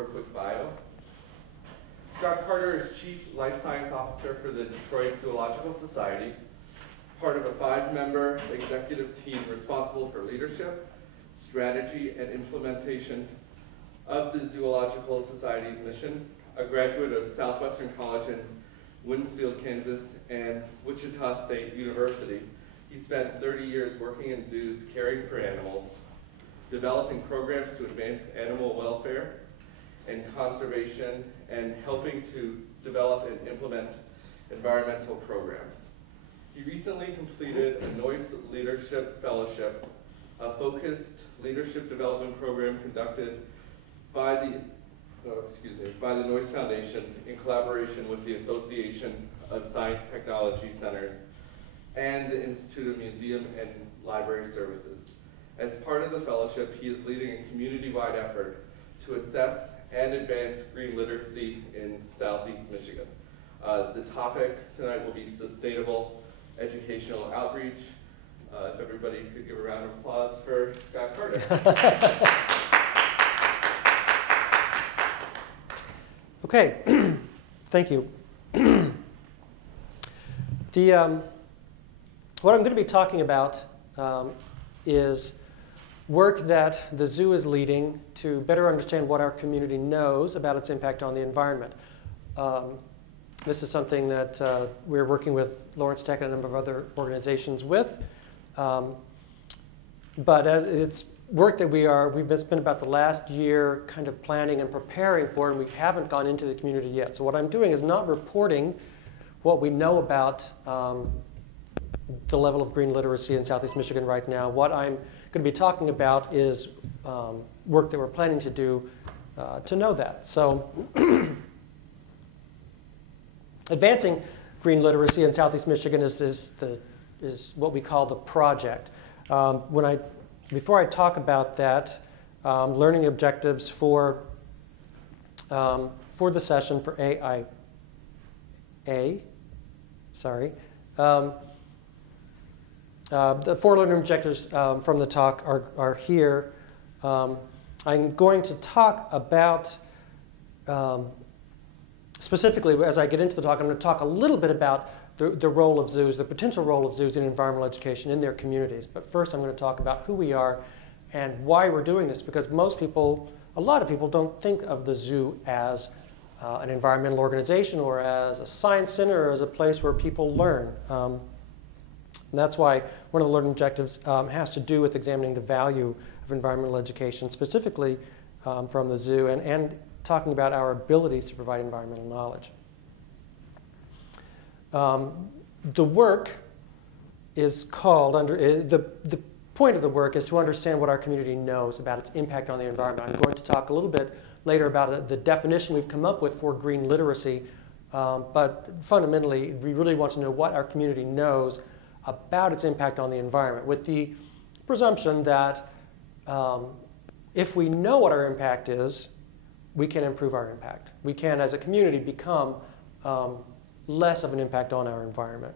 over a quick bio. Scott Carter is Chief Life Science Officer for the Detroit Zoological Society, part of a 5-member executive team responsible for leadership, strategy, and implementation of the Zoological Society's mission, a graduate of Southwestern College in Winsfield, Kansas, and Wichita State University. He spent 30 years working in zoos, caring for animals, developing programs to advance animal welfare and conservation, and helping to develop and implement environmental programs. He recently completed a Noyce Leadership Fellowship, a focused leadership development program conducted by the Noyce Foundation in collaboration with the Association of Science Technology Centers and the Institute of Museum and Library Services. As part of the fellowship, he is leading a community-wide effort to assess and advance green literacy in Southeast Michigan. The topic tonight will be sustainable educational outreach. If everybody could give a round of applause for Scott Carter. Okay, thank you. What I'm going to be talking about is work that the zoo is leading to better understand what our community knows about its impact on the environment. This is something that we're working with Lawrence Tech and a number of other organizations with. But as it's work that we've spent about the last year kind of planning and preparing for, and we haven't gone into the community yet. So what I'm doing is not reporting what we know about the level of green literacy in Southeast Michigan right now. What I'm going to be talking about is work that we're planning to do to know that. So advancing green literacy in Southeast Michigan is what we call the project. Before I talk about that, learning objectives for the session for the 4 learning objectives from the talk are here. I'm going to talk about, specifically as I get into the talk, I'm going to talk a little bit about the role of zoos, the potential role of zoos in environmental education in their communities. But first I'm going to talk about who we are and why we're doing this, because a lot of people don't think of the zoo as an environmental organization or as a science center or as a place where people learn. And that's why one of the learning objectives has to do with examining the value of environmental education, specifically from the zoo, and talking about our abilities to provide environmental knowledge. The work is called, the point of the work is to understand what our community knows about its impact on the environment. I'm going to talk a little bit later about the definition we've come up with for green literacy, but fundamentally we really want to know what our community knows about its impact on the environment, with the presumption that if we know what our impact is, we can improve our impact. We can, as a community, become less of an impact on our environment.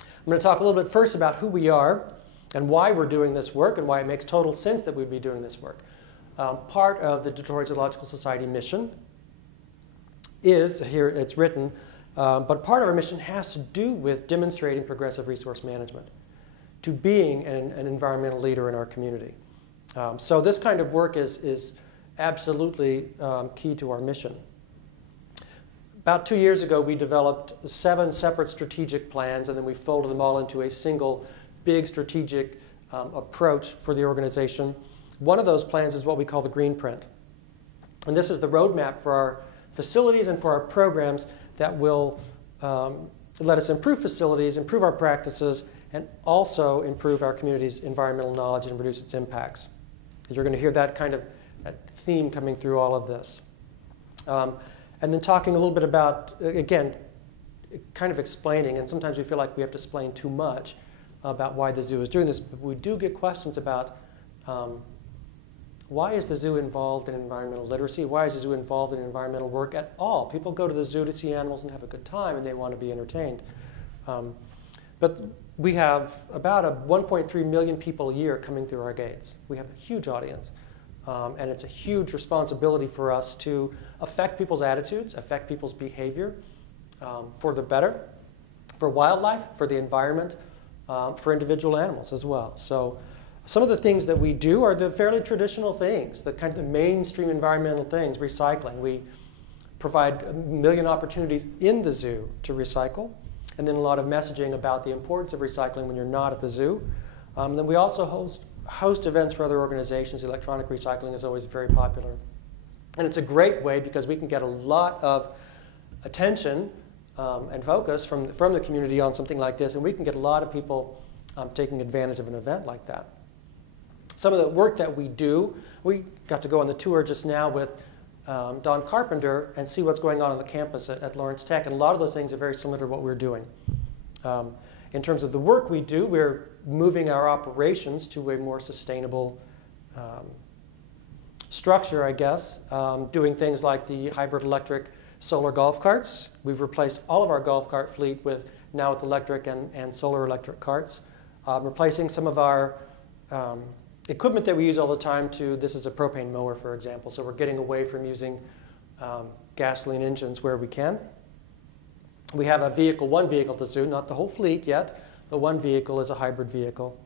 I'm going to talk a little bit first about who we are and why we're doing this work and why it makes total sense that we'd be doing this work. Part of the Detroit Zoological Society mission is, here it's written, but part of our mission has to do with demonstrating progressive resource management, to being an environmental leader in our community. So this kind of work is absolutely key to our mission. About 2 years ago, we developed 7 separate strategic plans, and then we folded them all into a single big strategic approach for the organization. One of those plans is what we call the Green Print. And this is the roadmap for our facilities and for our programs that will let us improve facilities, improve our practices, and also improve our community's environmental knowledge and reduce its impacts. You're going to hear that kind of theme coming through all of this. And then talking a little bit about, again, kind of explaining, and sometimes we feel like we have to explain too much about why the zoo is doing this, but we do get questions about why is the zoo involved in environmental literacy? Why is the zoo involved in environmental work at all? People go to the zoo to see animals and have a good time, and they want to be entertained. But we have about 1.3 million people a year coming through our gates. We have a huge audience. And it's a huge responsibility for us to affect people's attitudes, affect people's behavior for the better, for wildlife, for the environment, for individual animals as well. So some of the things that we do are the fairly traditional things, the kind of the mainstream environmental things, recycling. We provide a million opportunities in the zoo to recycle, and then a lot of messaging about the importance of recycling when you're not at the zoo. Then we also host events for other organizations. Electronic recycling is always very popular. And it's a great way because we can get a lot of attention and focus from the community on something like this, and we can get a lot of people taking advantage of an event like that. Some of the work that we do, we got to go on the tour just now with Don Carpenter and see what's going on the campus at Lawrence Tech, and a lot of those things are very similar to what we're doing. In terms of the work we do, we're moving our operations to a more sustainable structure, I guess, doing things like the hybrid electric solar golf carts. We've replaced all of our golf cart fleet with electric and solar electric carts, replacing some of our equipment that we use all the time this is a propane mower, for example, so we're getting away from using gasoline engines where we can. We have one vehicle at the zoo, not the whole fleet yet, but one vehicle is a hybrid vehicle.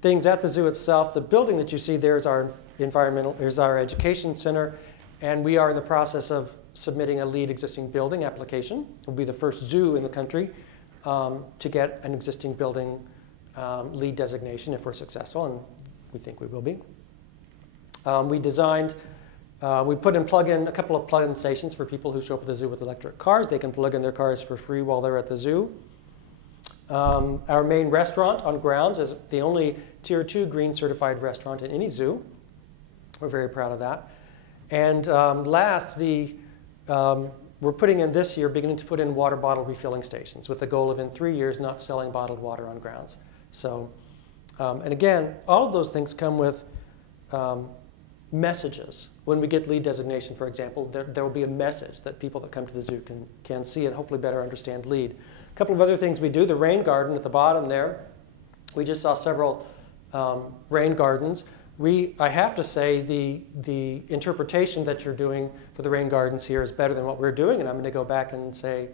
Things at the zoo itself, the building that you see there is our education center, and we are in the process of submitting a LEED existing building application. We'll be the first zoo in the country to get an existing building LEED designation if we're successful, and we think we will be. We put in a couple of plug-in stations for people who show up at the zoo with electric cars. They can plug in their cars for free while they're at the zoo. Our main restaurant on grounds is the only Tier 2 green certified restaurant in any zoo. We're very proud of that. And last, we're putting in this year, beginning to put in water bottle refilling stations with the goal of in 3 years not selling bottled water on grounds. So, and again, all of those things come with messages. When we get LEED designation, for example, there will be a message that people that come to the zoo can see and hopefully better understand LEED. A couple of other things we do, the rain garden at the bottom there. We just saw several rain gardens. I have to say the interpretation that you're doing for the rain gardens here is better than what we're doing, and I'm going to go back and say,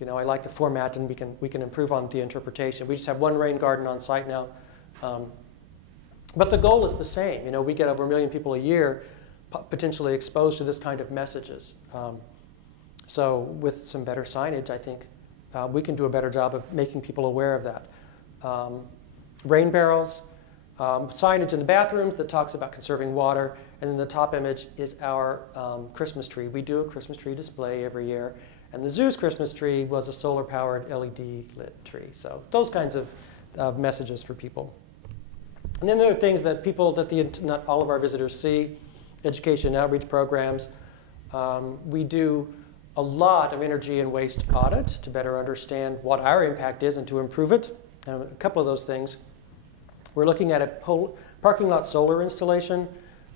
you know, I like the format, and we can improve on the interpretation. We just have one rain garden on site now. But the goal is the same. You know, we get over 1 million people a year potentially exposed to this kind of messages. So with some better signage, I think we can do a better job of making people aware of that. Rain barrels, signage in the bathrooms that talks about conserving water, and then the top image is our Christmas tree. We do a Christmas tree display every year, and the zoo's Christmas tree was a solar-powered LED lit tree. So those kinds of messages for people. And then there are things that not all of our visitors see, education and outreach programs. We do a lot of energy and waste audit to better understand what our impact is and to improve it. And a couple of those things. We're looking at a parking lot solar installation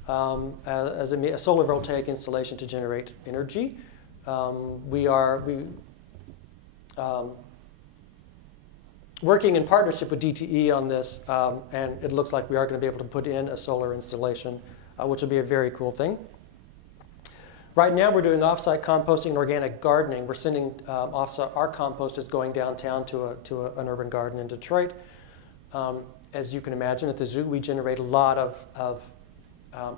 as a solar voltaic installation to generate energy. Working in partnership with DTE on this, and it looks like we are going to be able to put in a solar installation, which will be a very cool thing. Right now, we're doing off-site composting and organic gardening. We're sending our compost is going downtown to an urban garden in Detroit. As you can imagine, at the zoo, we generate a lot of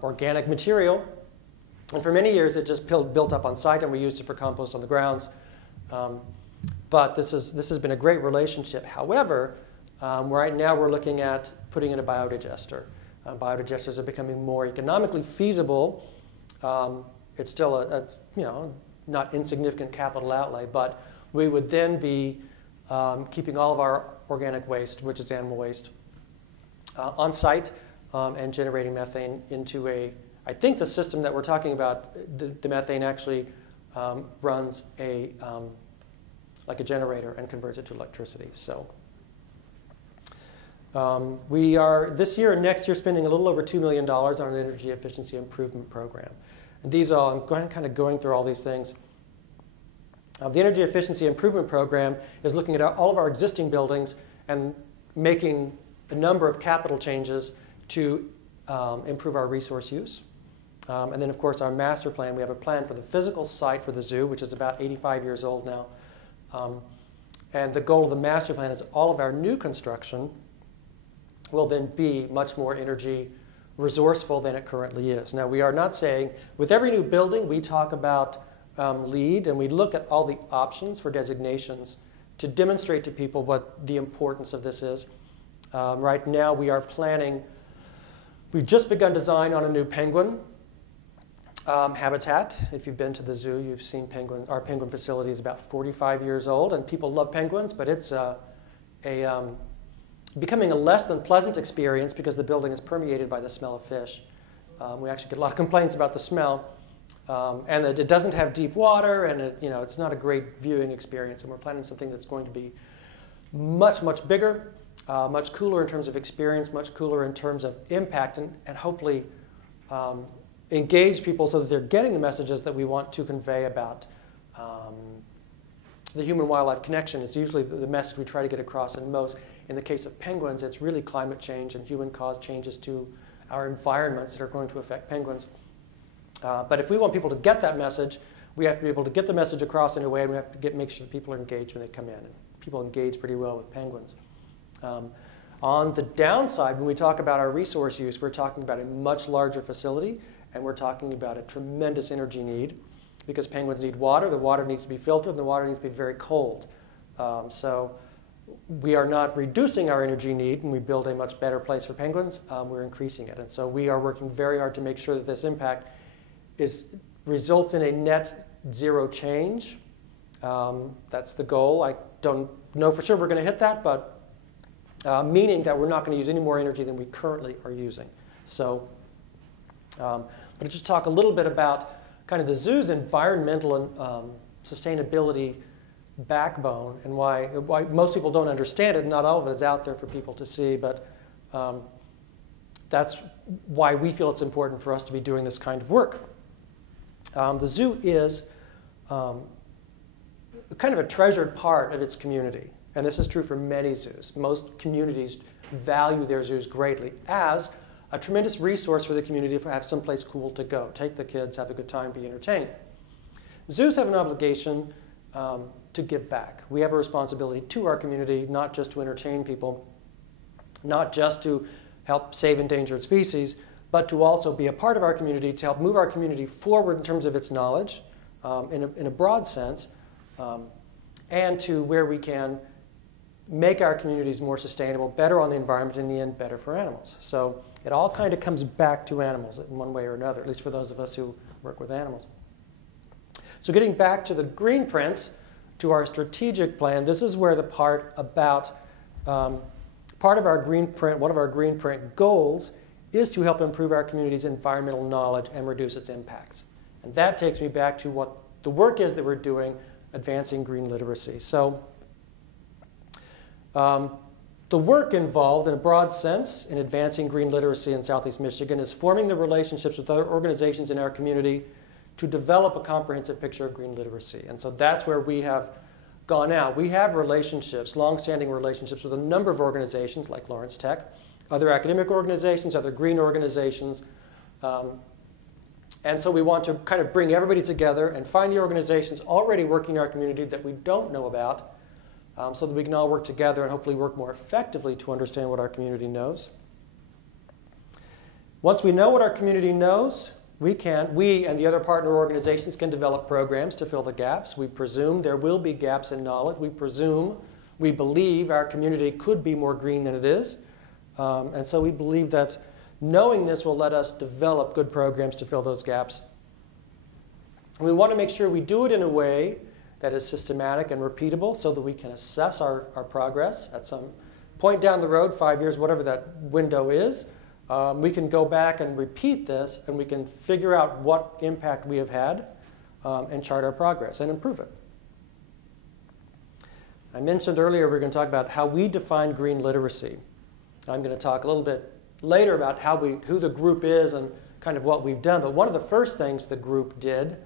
organic material, and for many years, it just built up on site, and we used it for compost on the grounds. But this has been a great relationship. However, right now we're looking at putting in a biodigester. Biodigesters are becoming more economically feasible. It's still not insignificant capital outlay, but we would then be keeping all of our organic waste, which is animal waste, on site and generating methane into I think the system that we're talking about, the methane actually runs like a generator and converts it to electricity. So we are, this year and next year, spending a little over $2 million on an energy efficiency improvement program. And I'm kind of going through all these things. The energy efficiency improvement program is looking at all of our existing buildings and making a number of capital changes to improve our resource use. And then, of course, our master plan. We have a plan for the physical site for the zoo, which is about 85 years old now. And the goal of the master plan is all of our new construction will then be much more energy resourceful than it currently is. Now, we are not saying, with every new building, we talk about LEED, and we look at all the options for designations to demonstrate to people what the importance of this is. Right now, we are planning, we've just begun design on a new penguin habitat. If you've been to the zoo, you've seen penguins. Our penguin facility is about 45 years old, and people love penguins, but it's becoming a less than pleasant experience because the building is permeated by the smell of fish. We actually get a lot of complaints about the smell, and that it doesn't have deep water, and it's not a great viewing experience. And we're planning something that's going to be much, much bigger, much cooler in terms of experience, much cooler in terms of impact, and hopefully engage people so that they're getting the messages that we want to convey about the human-wildlife connection. It's usually the message we try to get across in most. In the case of penguins, it's really climate change and human-caused changes to our environments that are going to affect penguins. But if we want people to get that message, we have to be able to get the message across in a way, and we have to make sure that people are engaged when they come in. And people engage pretty well with penguins. On the downside, when we talk about our resource use, we're talking about a much larger facility, and we're talking about a tremendous energy need because penguins need water. The water needs to be filtered, and the water needs to be very cold. So we are not reducing our energy need when we build a much better place for penguins. We're increasing it. And so we are working very hard to make sure that this impact results in a net zero change. That's the goal. I don't know for sure we're going to hit that, but meaning that we're not going to use any more energy than we currently are using. So, but I'll just talk a little bit about kind of the zoo's environmental and sustainability backbone and why most people don't understand it. Not all of it is out there for people to see, but that's why we feel it's important for us to be doing this kind of work. The zoo is kind of a treasured part of its community, and this is true for many zoos. Most communities value their zoos greatly as a tremendous resource for the community to have someplace cool to go. Take the kids, have a good time, be entertained. Zoos have an obligation to give back. We have a responsibility to our community, not just to entertain people, not just to help save endangered species, but to also be a part of our community, to help move our community forward in terms of its knowledge, in a broad sense, and to where we can make our communities more sustainable, better on the environment, in the end, better for animals. So it all kind of comes back to animals in one way or another, at least for those of us who work with animals. So getting back to the green print, to our strategic plan, this is where the part about part of our green print, one of our green print goals is to help improve our community's environmental knowledge and reduce its impacts. And that takes me back to what the work is that we're doing, advancing green literacy. So the work involved, in a broad sense, in advancing green literacy in Southeast Michigan is forming the relationships with other organizations in our community to develop a comprehensive picture of green literacy. And so that's where we have gone out. We have relationships, long-standing relationships with a number of organizations like Lawrence Tech, other academic organizations, other green organizations. And so we want to kind of bring everybody together and find the organizations already working in our community that we don't know about, so that we can all work together and hopefully work more effectively to understand what our community knows. Once we know what our community knows, we and the other partner organizations can develop programs to fill the gaps. We presume there will be gaps in knowledge. We believe our community could be more green than it is. And so we believe that knowing this will let us develop good programs to fill those gaps. And we want to make sure we do it in a way that is systematic and repeatable so that we can assess our progress at some point down the road, 5 years, whatever that window is. We can go back and repeat this, and we can figure out what impact we have had and chart our progress and improve it. I mentioned earlier we're going to talk about how we define green literacy. I'm going to talk a little bit later about who the group is and kind of what we've done. But one of the first things the group did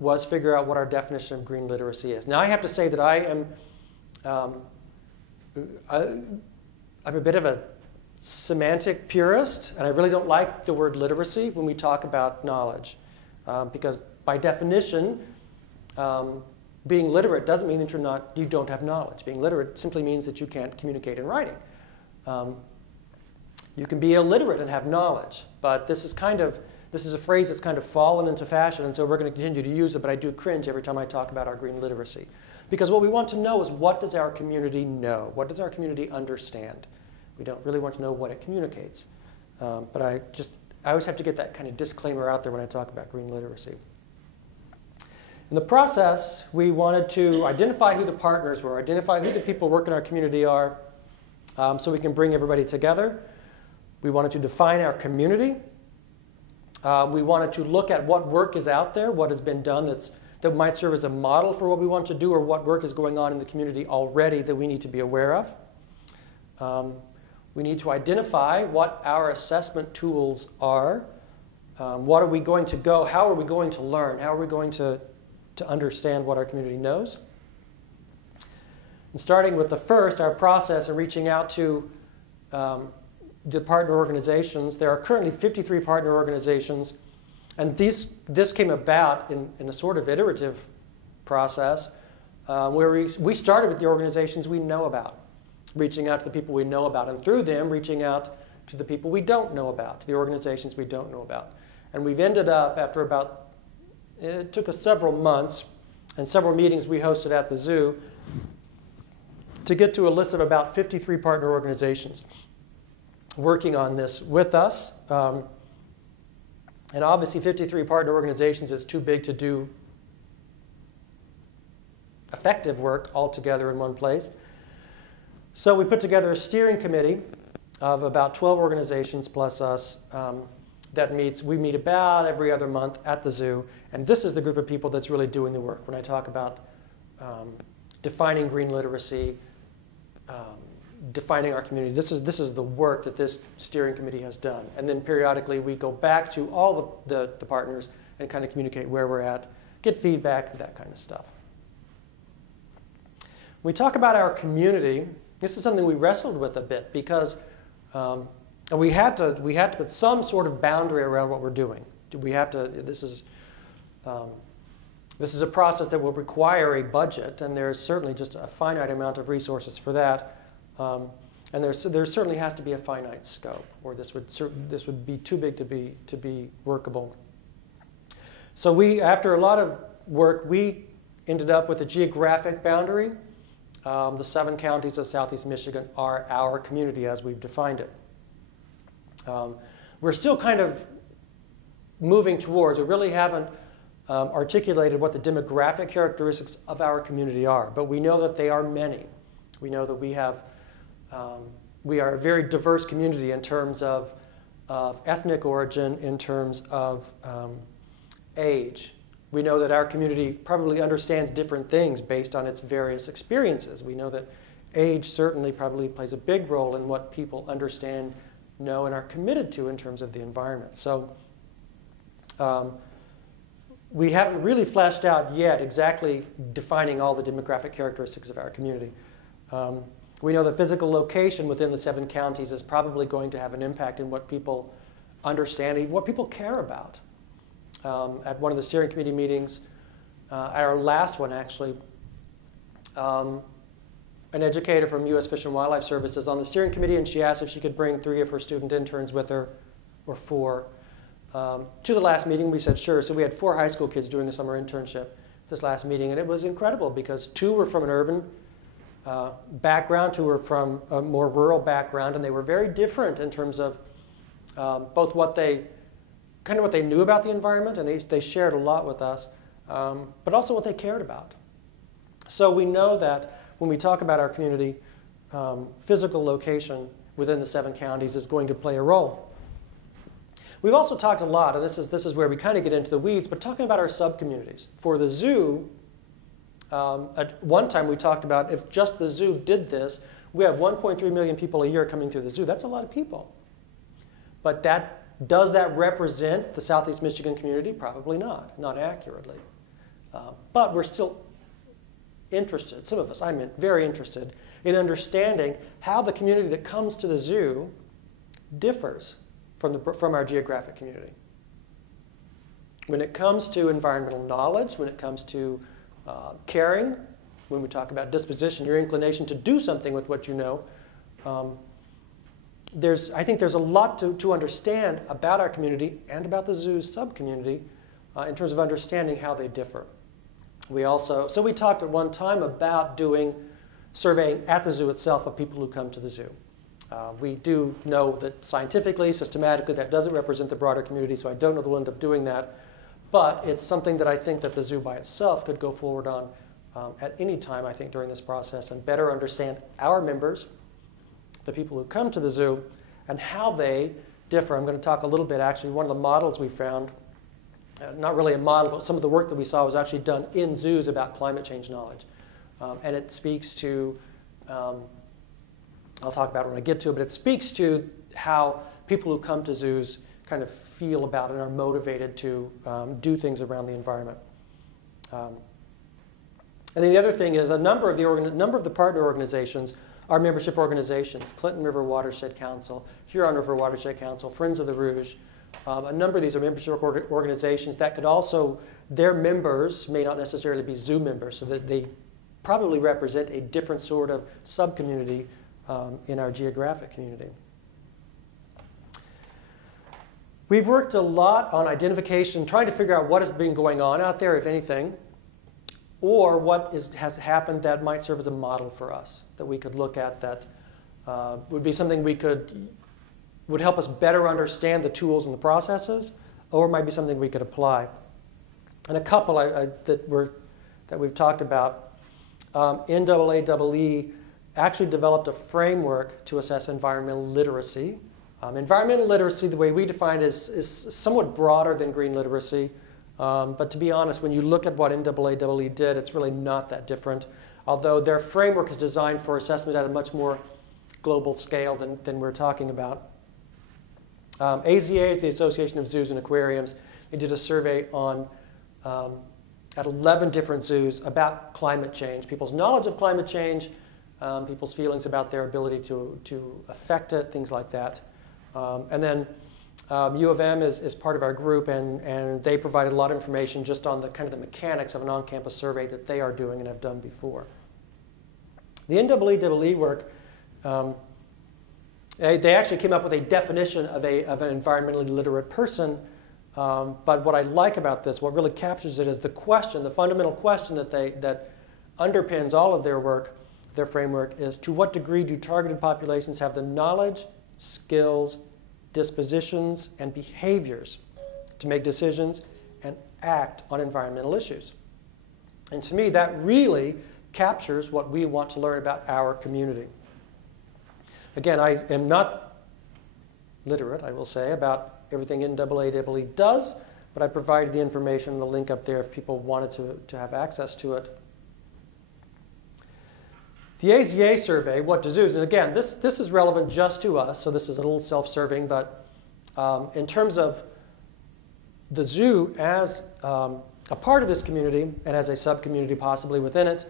was figure out what our definition of green literacy is. Now, I have to say that I'm a bit of a semantic purist, and I really don't like the word literacy when we talk about knowledge, because by definition, being literate doesn't mean that you don't have knowledge. Being literate simply means that you can't communicate in writing. You can be illiterate and have knowledge, but this is a phrase that's kind of fallen into fashion, and so we're going to continue to use it, but I do cringe every time I talk about our green literacy. Because what we want to know is, what does our community know? What does our community understand? We don't really want to know what it communicates. But I always have to get that kind of disclaimer out there when I talk about green literacy. In the process, we wanted to identify who the partners were, identify who the people working in our community are, so we can bring everybody together. We wanted to define our community. We wanted to look at what work is out there, what has been done that might serve as a model for what we want to do, or what work is going on in the community already that we need to be aware of. We need to identify what our assessment tools are. What are we going to go? How are we going to learn? How are we going to understand what our community knows? And starting with the first, our process of reaching out to the partner organizations. There are currently 53 partner organizations, and this came about in a sort of iterative process where we started with the organizations we know about, reaching out to the people we know about, and through them reaching out to the people we don't know about, the organizations we don't know about. And we've ended up, after it took us several months and several meetings we hosted at the zoo, to get to a list of about 53 partner organizations working on this with us. And obviously 53 partner organizations is too big to do effective work all together in one place. So we put together a steering committee of about 12 organizations plus us we meet about every other month at the zoo. And this is the group of people that's really doing the work when I talk about defining green literacy, defining our community. This is the work that this steering committee has done. And then periodically we go back to all the partners and kind of communicate where we're at, get feedback, that kind of stuff. When we talk about our community, this is something we wrestled with a bit because we had to put some sort of boundary around what we're doing. This is a process that will require a budget, and there's certainly just a finite amount of resources for that. And there certainly has to be a finite scope, or this would be too big to be workable. So after a lot of work, we ended up with a geographic boundary. The 7 counties of Southeast Michigan are our community as we've defined it. We're still kind of moving towards, we really haven't articulated what the demographic characteristics of our community are, but we know that they are many. We know that we are a very diverse community in terms of ethnic origin, in terms of age. We know that our community probably understands different things based on its various experiences. We know that age certainly probably plays a big role in what people understand, know, and are committed to in terms of the environment. So we haven't really fleshed out yet exactly defining all the demographic characteristics of our community. We know that physical location within the 7 counties is probably going to have an impact in what people understand, even what people care about. At one of the steering committee meetings, our last one actually, an educator from U.S. Fish and Wildlife Service is on the steering committee, and she asked if she could bring 3 of her student interns with her, or 4. To the last meeting, we said sure. So we had 4 high school kids doing a summer internship this last meeting, and it was incredible because 2 were from an urban background, 2 were from a more rural background, and they were very different in terms of both what they knew about the environment, and they shared a lot with us, but also what they cared about. So we know that when we talk about our community, physical location within the 7 counties is going to play a role. We've also talked a lot, and this is where we kind of get into the weeds, but talking about our sub-communities. For the zoo, at one time we talked about if just the zoo did this, we have 1.3 million people a year coming to the zoo. That's a lot of people. But does that represent the Southeast Michigan community? Probably not accurately. But we're still interested, some of us, I'm very interested, in understanding how the community that comes to the zoo differs from our geographic community. When it comes to environmental knowledge, when it comes to caring, when we talk about disposition, your inclination to do something with what you know, I think there's a lot to understand about our community and about the zoo's sub-community in terms of understanding how they differ. We talked at one time about doing surveying at the zoo itself of people who come to the zoo. We do know that scientifically, systematically, that doesn't represent the broader community, so I don't know that we'll end up doing that. But it's something that I think that the zoo by itself could go forward on at any time, I think, during this process and better understand our members, the people who come to the zoo, and how they differ. I'm going to talk a little bit, actually. One of the models we found, not really a model, but some of the work that we saw was actually done in zoos about climate change knowledge. And it speaks to, I'll talk about it when I get to it, but it speaks to how people who come to zoos kind of feel about it and are motivated to do things around the environment. And then the other thing is a number of the partner organizations are membership organizations: Clinton River Watershed Council, Huron River Watershed Council, Friends of the Rouge. A number of these are membership organizations that could also, their members may not necessarily be zoo members, so that they probably represent a different sort of sub-community in our geographic community. We've worked a lot on identification, trying to figure out what has been going on out there, if anything, or what has happened that might serve as a model for us, that we could look at that would be something would help us better understand the tools and the processes, or might be something we could apply. And a couple that we've talked about, NAAE actually developed a framework to assess environmental literacy. Environmental literacy, the way we define it, is somewhat broader than green literacy. But to be honest, when you look at what NAAE did, it's really not that different, although their framework is designed for assessment at a much more global scale than we're talking about. AZA is the Association of Zoos and Aquariums. They did a survey at 11 different zoos about climate change, people's knowledge of climate change, people's feelings about their ability to affect it, things like that. And then U of M is part of our group, and they provided a lot of information just on the kind of the mechanics of an on-campus survey that they are doing and have done before. The NAAE work, they actually came up with a definition of an environmentally literate person, but what I like about this, what really captures it, is the question, the fundamental question that underpins all of their work, their framework, is: to what degree do targeted populations have the knowledge, skills, dispositions, and behaviors to make decisions and act on environmental issues? And to me, that really captures what we want to learn about our community. Again, I am not literate, I will say, about everything NAAE does, but I provided the information and the link up there if people wanted to have access to it. The AZA survey, what do zoos? And again, this is relevant just to us, so this is a little self-serving, but in terms of the zoo as a part of this community and as a sub-community possibly within it,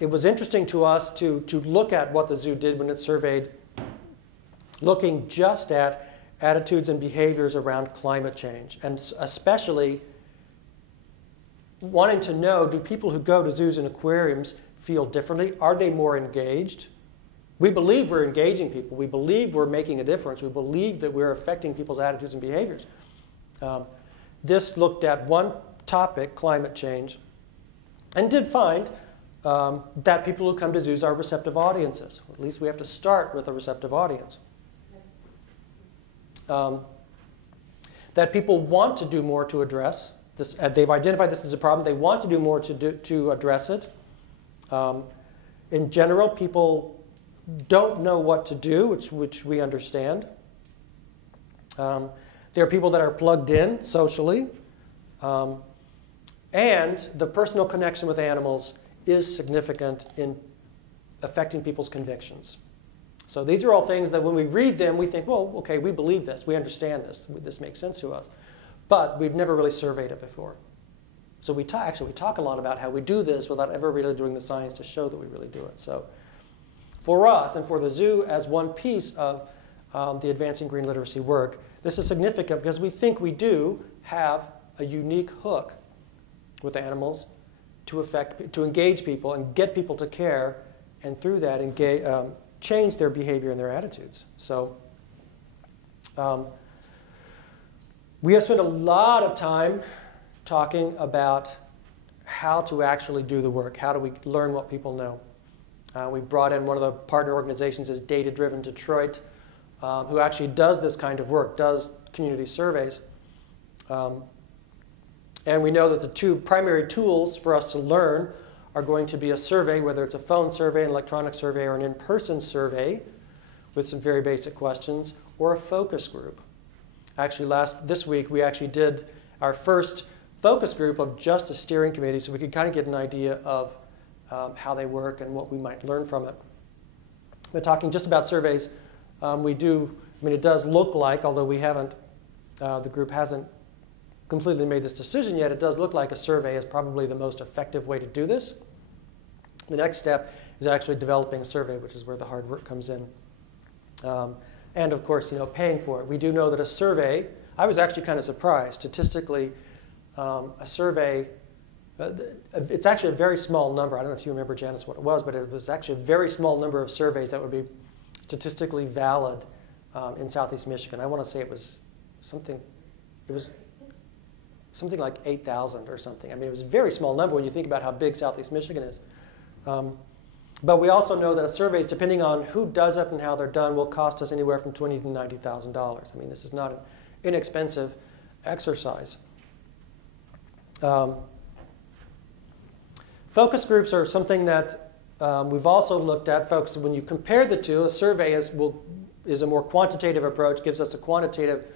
it was interesting to us to look at what the zoo did when it surveyed, looking just at attitudes and behaviors around climate change, and especially wanting to know, do people who go to zoos and aquariums feel differently? Are they more engaged? We believe we're engaging people. We believe we're making a difference. We believe that we're affecting people's attitudes and behaviors. This looked at one topic, climate change, and did find that people who come to zoos are receptive audiences. At least we have to start with a receptive audience. That people want to do more to address this. They've identified this as a problem. They want to do more to address it. In general, people don't know what to do, which we understand. There are people that are plugged in socially. And the personal connection with animals is significant in affecting people's convictions. So these are all things that when we read them, we think, well, okay, we believe this, we understand this, this makes sense to us. But we've never really surveyed it before. So we talk a lot about how we do this without ever really doing the science to show that we really do it. So for us and for the zoo as one piece of the Advancing Green Literacy work. This is significant because we think we do have a unique hook with animals to engage people and get people to care, and through that change their behavior and their attitudes. So we have spent a lot of time talking about how to actually do the work. How do we learn what people know? We brought in one of the partner organizations is Data Driven Detroit, who actually does this kind of work, does community surveys. And we know that the two primary tools for us to learn are going to be a survey, whether it's a phone survey, an electronic survey, or an in-person survey with some very basic questions, or a focus group. Actually, this week, we actually did our first focus group of just a steering committee, so we could kind of get an idea of how they work and what we might learn from it. But talking just about surveys, it does look like, although we haven't, the group hasn't completely made this decision yet, it does look like a survey is probably the most effective way to do this. The next step is actually developing a survey, which is where the hard work comes in. And of course, paying for it. We do know that a survey, I was actually kind of surprised, statistically, a survey, it's actually a very small number. I don't know if you remember, Janice, what it was, but it was actually a very small number of surveys that would be statistically valid in Southeast Michigan. I want to say it was something like 8,000 or something. I mean, it was a very small number when you think about how big Southeast Michigan is. But we also know that surveys, depending on who does it and how they're done, will cost us anywhere from $20,000 to $90,000. I mean, this is not an inexpensive exercise. Focus groups are something that we've also looked at. When you compare the two, a survey is a more quantitative approach, gives us a quantitative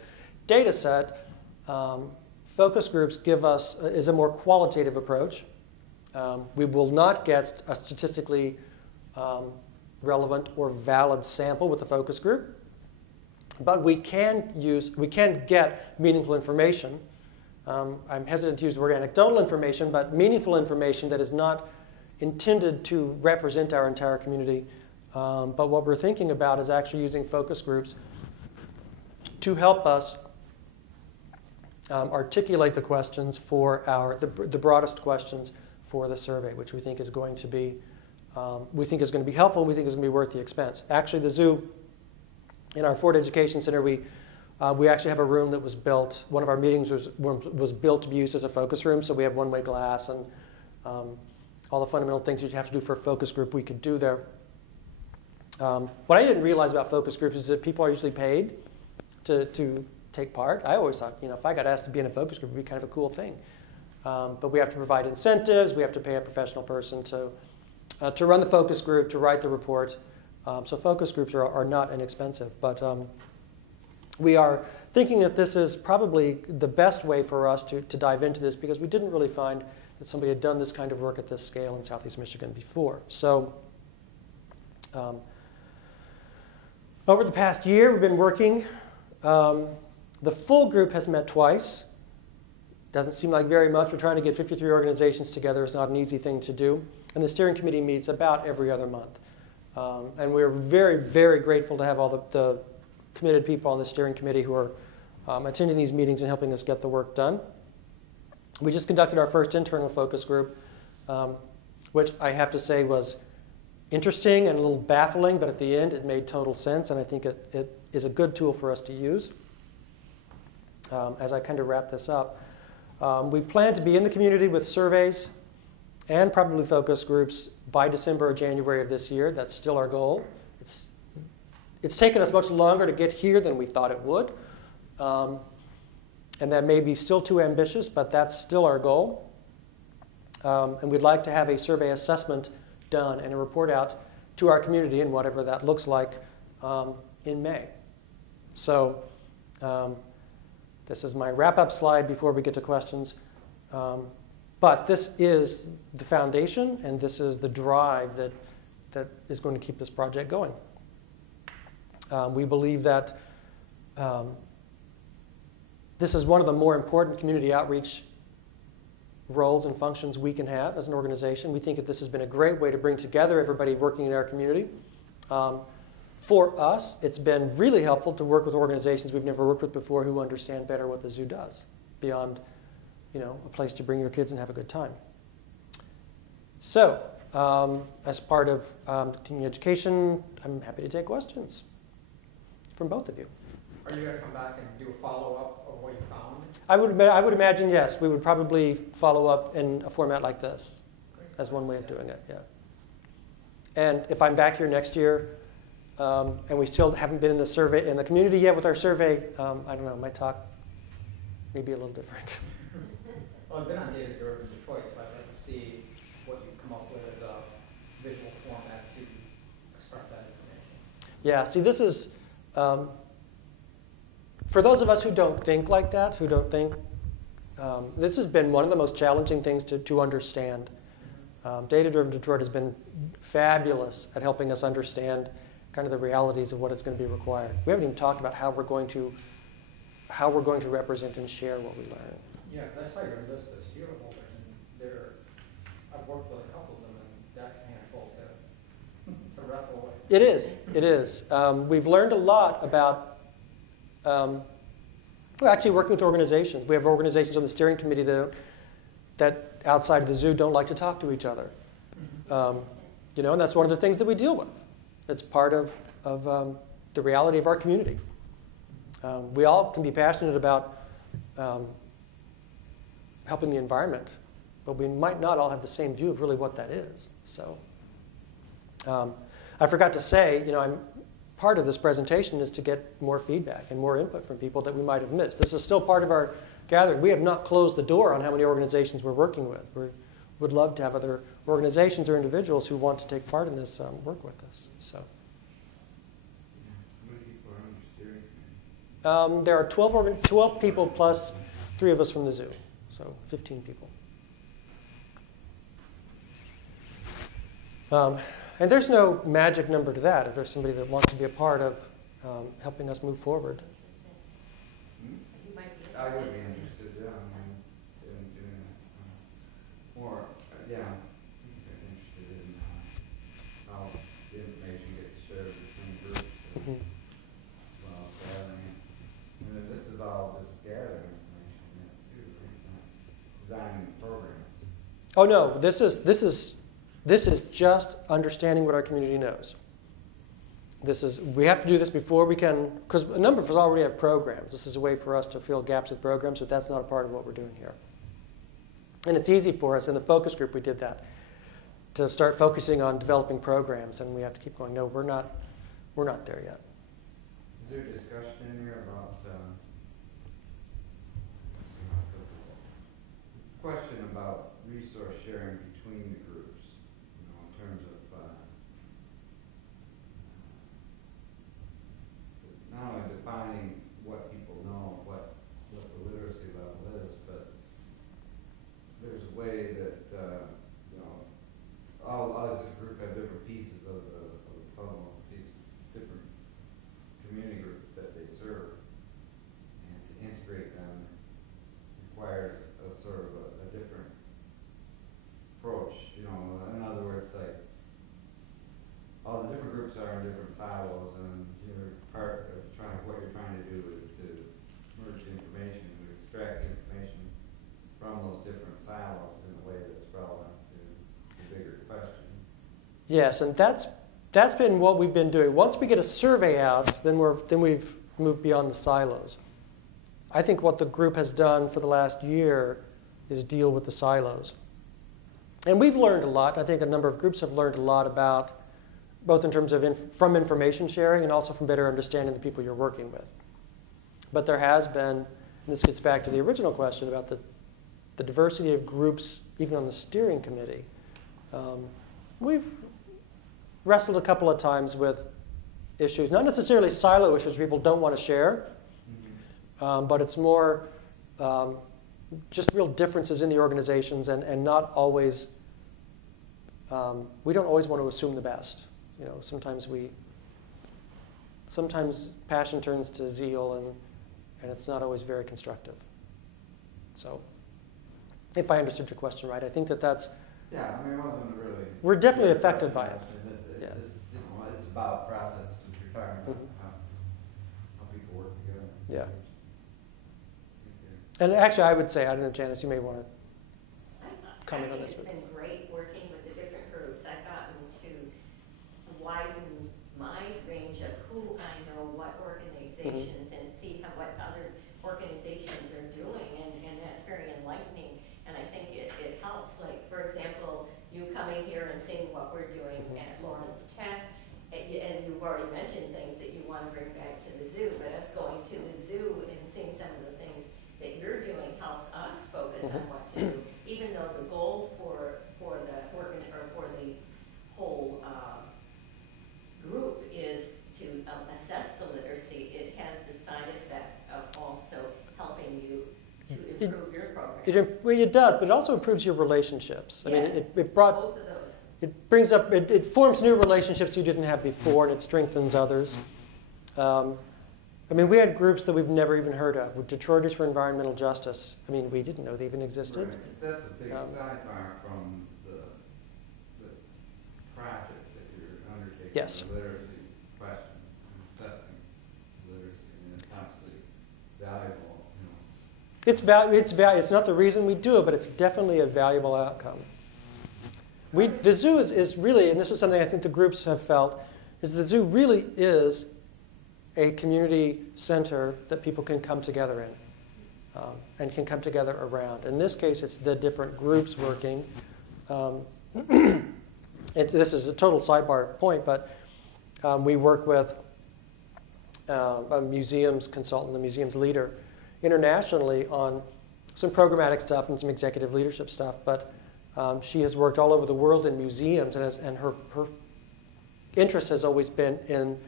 data set. Focus groups is a more qualitative approach. We will not get a statistically relevant or valid sample with the focus group, but we can get meaningful information. I'm hesitant to use the word anecdotal information, but meaningful information that is not intended to represent our entire community. But what we're thinking about is actually using focus groups to help us articulate the questions for the broadest questions for the survey, which we think is going to be helpful. We think is going to be worth the expense. Actually, the zoo in our Ford Education Center, we actually have a room that was built. One of our meetings was built to be used as a focus room. So we have one-way glass and all the fundamental things that you have to do for a focus group we could do there. What I didn't realize about focus groups is that people are usually paid to take part. I always thought, if I got asked to be in a focus group, it would be kind of a cool thing. But we have to provide incentives. We have to pay a professional person to run the focus group, to write the report. So focus groups are not inexpensive. But we are thinking that this is probably the best way for us to dive into this, because we didn't really find that somebody had done this kind of work at this scale in Southeast Michigan before. So over the past year, we've been working. The full group has met twice. Doesn't seem like very much. We're trying to get 53 organizations together. It's not an easy thing to do. And the steering committee meets about every other month. And we're very, very grateful to have all the committed people on the steering committee who are attending these meetings and helping us get the work done. We just conducted our first internal focus group, which I have to say was interesting and a little baffling, but at the end it made total sense, and I think it is a good tool for us to use. As I kind of wrap this up, we plan to be in the community with surveys and probably focus groups by December or January of this year. That's still our goal. It's taken us much longer to get here than we thought it would. And that may be still too ambitious, but that's still our goal. And we'd like to have a survey assessment done and a report out to our community, and whatever that looks like, in May. So this is my wrap-up slide before we get to questions. But this is the foundation, and this is the drive that is going to keep this project going. We believe that this is one of the more important community outreach roles and functions we can have as an organization. We think that this has been a great way to bring together everybody working in our community. For us, it's been really helpful to work with organizations we've never worked with before who understand better what the zoo does, beyond, a place to bring your kids and have a good time. So, as part of continuing education, I'm happy to take questions from both of you. Are you going to come back and do a follow-up of what you found? I would imagine, yes. We would probably follow up in a format like this as one way of doing it, yeah. And if I'm back here next year, and we still haven't been in the community yet with our survey, I don't know, my talk may be a little different. Well, I've been on data-driven Detroit, so I'd like to see what you come up with as a visual format to express that information. Yeah, see, this is, for those of us who don't think like that, who don't think, this has been one of the most challenging things to understand. Data-driven Detroit has been fabulous at helping us understand kind of the realities of what is going to be required. We haven't even talked about how we're going to represent and share what we learn. Yeah, I saw your list is beautiful, and I've worked with a couple of them, and that's a handful to wrestle with. It is. It is. We've learned a lot about actually working with organizations. We have organizations on the steering committee that outside of the zoo don't like to talk to each other. And that's one of the things that we deal with. It's part of the reality of our community. We all can be passionate about helping the environment, but we might not all have the same view of really what that is. So I forgot to say, part of this presentation is to get more feedback and more input from people that we might have missed. This is still part of our gathering. We have not closed the door on how many organizations we're working with. We would love to have other organizations or individuals who want to take part in this work with us. So how many people are on the steering committee? there are 12 people plus 3 of us from the zoo, so 15 people. And there's no magic number to that if there's somebody that wants to be a part of helping us move forward. I would be interested, yeah, in doing more, yeah, interested in how the information gets shared between groups. Mm-hmm. Well, gathering it. And then this is all just gathering information, too, right? Designing the program. Oh no, this is just understanding what our community knows. We have to do this before we can, because a number of us already have programs. This is a way for us to fill gaps with programs, but that's not a part of what we're doing here. And it's easy for us, in the focus group we did that, to start focusing on developing programs, and we have to keep going, no, we're not there yet. Is there discussion in here about, question about resource sharing between the groups, in terms of not only defining what people know, what the literacy level is, but there's a way that all as a group have different pieces of the puzzle, these different community groups that they serve, and to integrate them requires a sort of a different approach. In other words, like all the different groups are in different silos, and part of what you're trying to do is to merge the information and extract the information from those different silos in a way that's relevant to the bigger question. Yes, and that's been what we've been doing. Once we get a survey out, then we've moved beyond the silos. I think what the group has done for the last year is deal with the silos. And we've learned a lot. I think a number of groups have learned a lot about, both in terms of from information sharing and also from better understanding the people you're working with. But there has been, and this gets back to the original question about the diversity of groups, even on the steering committee. We've wrestled a couple of times with issues, not necessarily silo issues people don't want to share, but it's more just real differences in the organizations and not always, we don't always want to assume the best. Sometimes passion turns to zeal, and it's not always very constructive. So, if I understood your question right, I think that's. Yeah, it wasn't really. We're definitely affected by it. It's about process. You're talking about how people work together. Yeah. And actually, I would say, I don't know, Janice, you may want to comment on this. I think it's been great working with the different groups. I've gotten to widen my range of who I know, what organizations, and see what other organizations are doing, and that's very enlightening. And I think it helps. Like, for example, you coming here and seeing what we're doing at Lawrence Tech, and you've already mentioned things that you want to bring back to the zoo, but us going to the zoo and seeing some of the things that you're doing helps us focus on what to do. Even though the goal for the whole group is to assess the literacy, it has the side effect of also helping you to improve your program. It does, but it also improves your relationships. I mean, it brought, both of those. it brings up, it forms new relationships you didn't have before, and it strengthens others. I mean, we had groups that we've never even heard of, with Detroiters for Environmental Justice. I mean, we didn't know they even existed. Right. That's a big sidebar from the project that you're undertaking. Yes. The literacy question, assessing literacy, and it's absolutely valuable. It's not the reason we do it, but it's definitely a valuable outcome. The zoo is really, and this is something I think the groups have felt, is the zoo really is a community center that people can come together in and can come together around. In this case, it's the different groups working. This is a total sidebar point, but we work with a museums consultant, a museums leader, internationally on some programmatic stuff and some executive leadership stuff. But she has worked all over the world in museums, and her interest has always been in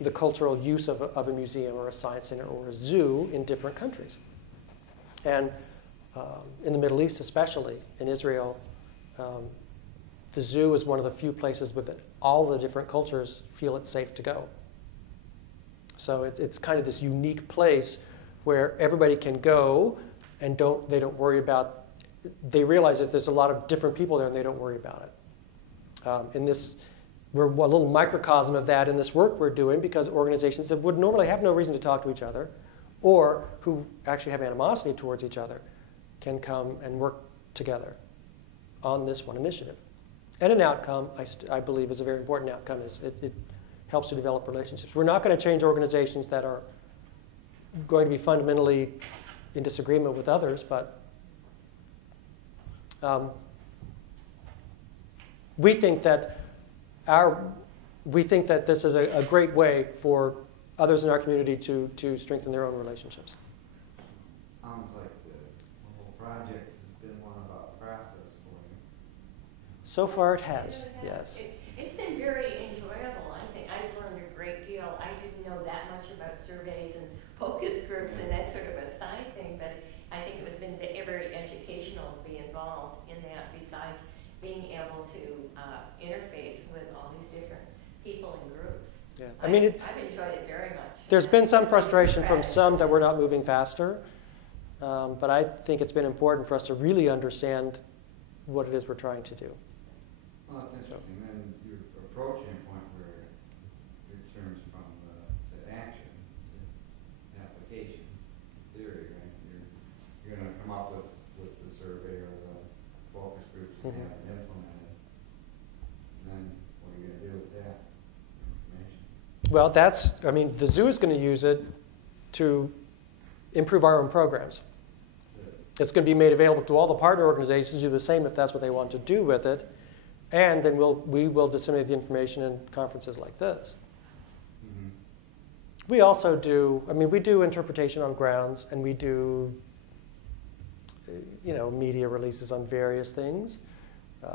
the cultural use of a museum or a science center or a zoo in different countries. And in the Middle East especially, in Israel, the zoo is one of the few places where all the different cultures feel it's safe to go. So it's kind of this unique place where everybody can go and they don't worry about, they realize that there's a lot of different people there and they don't worry about it. We're a little microcosm of that in this work we're doing, because organizations that would normally have no reason to talk to each other or who actually have animosity towards each other can come and work together on this one initiative. And an outcome, I believe, is a very important outcome, is it helps to develop relationships. We're not going to change organizations that are going to be fundamentally in disagreement with others, but we think that this is a great way for others in our community to strengthen their own relationships. Sounds like the whole project has been one about process for you. So far it has, yes. It's been very enjoyable. I think I've learned a great deal. I didn't know that much about surveys and focus groups and that sort of a side thing, but I think it was been very educational to be involved in that, besides being able to interface with all these different people and groups. Yeah. I've enjoyed it very much. There's been some frustration from some that we're not moving faster, but I think it's been important for us to really understand what it is we're trying to do. Well, that's interesting. Then you're approaching a point where it turns from the action to application theory, right? You're going to come up with the survey or the focus groups and have it implemented. And then what are you going to do with that information? Well, the zoo is going to use it to improve our own programs. It's going to be made available to all the partner organizations to do the same if that's what they want to do with it. And then we will disseminate the information in conferences like this. Mm-hmm. We also do, we do interpretation on grounds, and we do, media releases on various things.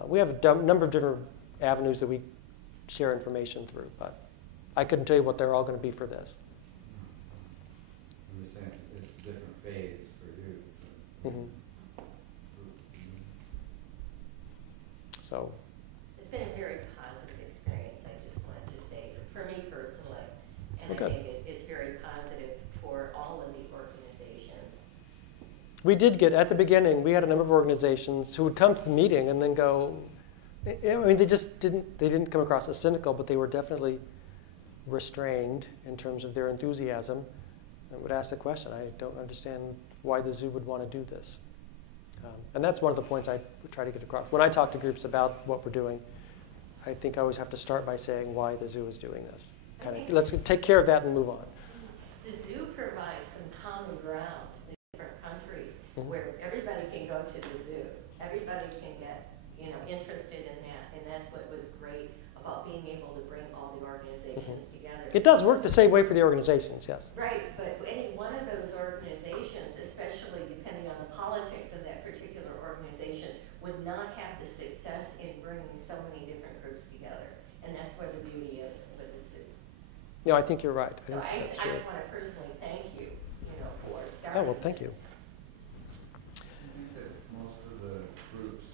We have a number of different avenues that we share information through, but I couldn't tell you what they're all going to be for this. I'm just saying it's a different phase for you. Mm-hmm. So. It's been a very positive experience, I just wanted to say, for me personally. And Okay. I think it's very positive for all of the organizations. We did get, at the beginning, we had a number of organizations who would come to the meeting and then go, they didn't come across as cynical, but they were definitely restrained in terms of their enthusiasm, and would ask the question, I don't understand why the zoo would want to do this. And that's one of the points I try to get across. When I talk to groups about what we're doing, I think I always have to start by saying why the zoo is doing this. Let's take care of that and move on. The zoo provides some common ground in different countries where everybody can go to the zoo. Everybody can get, interested in that, and that's what was great about being able to bring all the organizations together. It does work the same way for the organizations, yes. Right, but any one of those organizations, especially depending on the politics of that particular organization, would not have the success in bringing so many different groups together. And that's where the beauty is with the zoo. No, I think you're right. So I that's true. want to personally thank you, for starting. Oh, well, thank you. I think that most of the groups,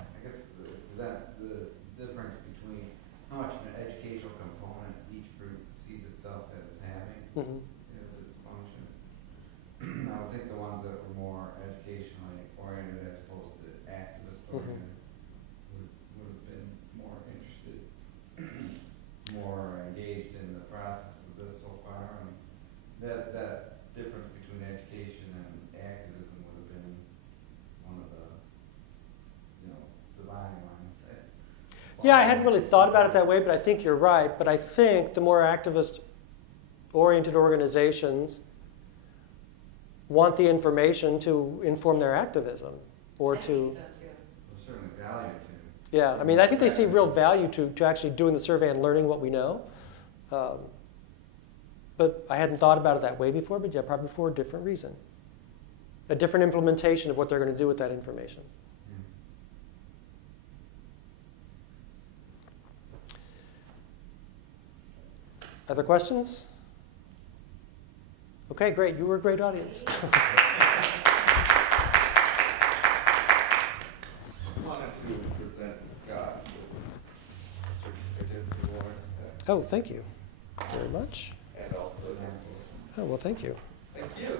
I guess it's that the difference between how much of an educational component each group sees itself as having as its function. I would think the ones that were more educationally oriented as opposed to activist oriented would have been more interested, more engaged in the process of this so far, and that difference between education and activism would have been one of the dividing lines. Yeah, I hadn't really thought about it that way, but I think you're right. But I think the more activist-oriented organizations want the information to inform their activism, or to. There's certainly value to. Yeah, I mean, I think they see real value to actually doing the survey and learning what we know. But I hadn't thought about it that way before, but yeah, probably for a different reason. A different implementation of what they're going to do with that information. Other questions? Okay, great. You were a great audience. I wanted to present Scott with certificate awards. Oh, thank you very much. And also, Oh, well, thank you. thank you.